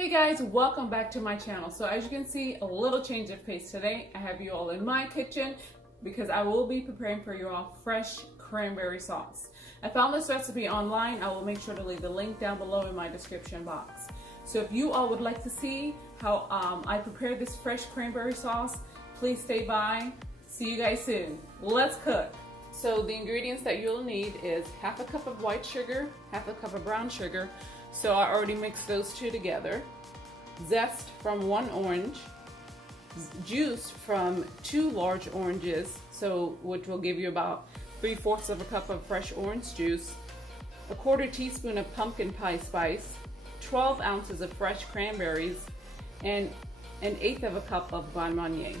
Hey guys, welcome back to my channel. So as you can see, a little change of pace today. I have you all in my kitchen because I will be preparing for you all fresh cranberry sauce. I found this recipe online. I will make sure to leave the link down below in my description box. So if you all would like to see how I prepared this fresh cranberry sauce, please stay by. See you guys soon. Let's cook. So the ingredients that you'll need is half a cup of white sugar, half a cup of brown sugar. So I already mixed those two together. Zest from 1 orange, juice from 2 large oranges, which will give you about 3/4 of a cup of fresh orange juice, a 1/4 teaspoon of pumpkin pie spice, 12 ounces of fresh cranberries, and 1/8 of a cup of Grand Marnier.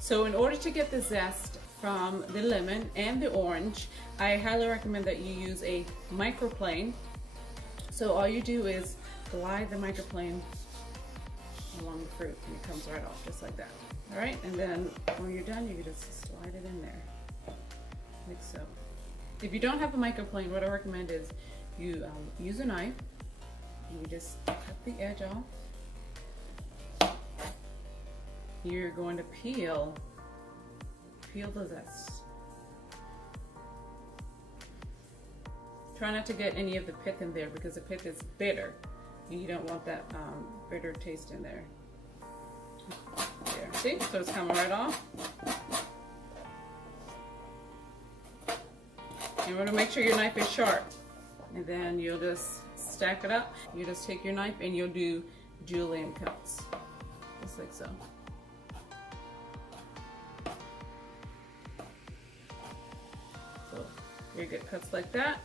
So in order to get the zest from the lemon and the orange, I highly recommend that you use a microplane. So all you do is glide the microplane along the fruit and it comes right off just like that. All right, and then when you're done, you can just slide it in there, like so. If you don't have a microplane, what I recommend is you use a knife. You just cut the edge off. You're going to peel the zest. Try not to get any of the pith in there because the pith is bitter and you don't want that bitter taste in there. There, see? So it's coming right off. You want to make sure your knife is sharp. And then you'll just stack it up. You just take your knife and you'll do julienne cuts. Just like so. So you get cuts like that.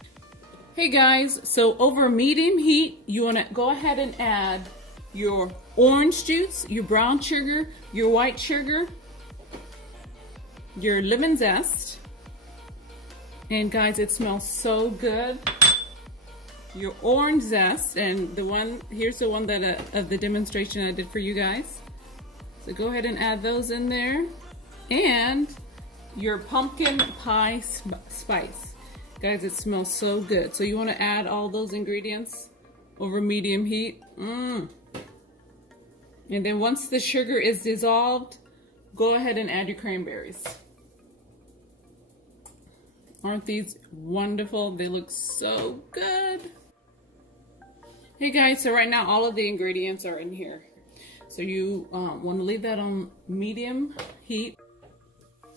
Hey guys, so over medium heat, you want to go ahead and add your orange juice, your brown sugar, your white sugar, your lemon zest, and guys, it smells so good. Your orange zest, and here's the one that of the demonstration I did for you guys. So go ahead and add those in there, and your pumpkin pie spice. Guys, it smells so good. So you want to add all those ingredients over medium heat. And then once the sugar is dissolved, go ahead and add your cranberries. Aren't these wonderful? They look so good. Hey guys, so right now all of the ingredients are in here. So you want to leave that on medium heat.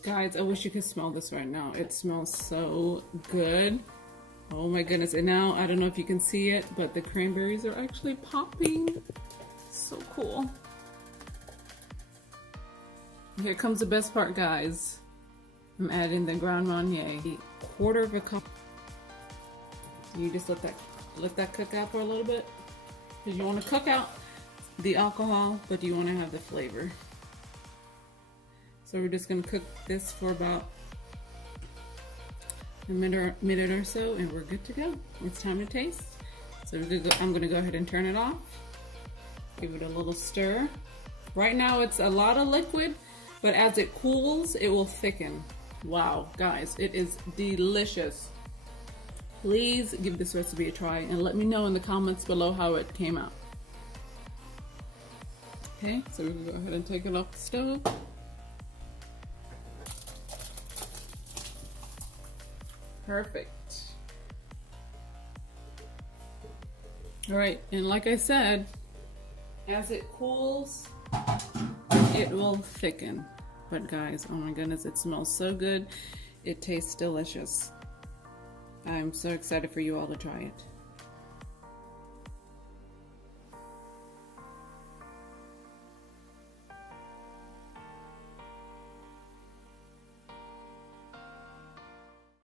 Guys, I wish you could smell this right now. It smells so good. Oh my goodness. And now, I don't know if you can see it, but the cranberries are actually popping. So cool. Here comes the best part, guys. I'm adding the Grand Marnier. 1/4 of a cup. You just let that cook out for a little bit. Because you want to cook out the alcohol, but you want to have the flavor. So we're just going to cook this for about a minute or so, and we're good to go. It's time to taste. So I'm going to go ahead and turn it off. Give it a little stir. Right now it's a lot of liquid, but as it cools, it will thicken. Wow, guys, it is delicious. Please give this recipe a try and let me know in the comments below how it came out. Okay, so we're going to go ahead and take it off the stove. Perfect. All right, and like I said, as it cools, it will thicken. But guys, oh my goodness, it smells so good. It tastes delicious. I'm so excited for you all to try it.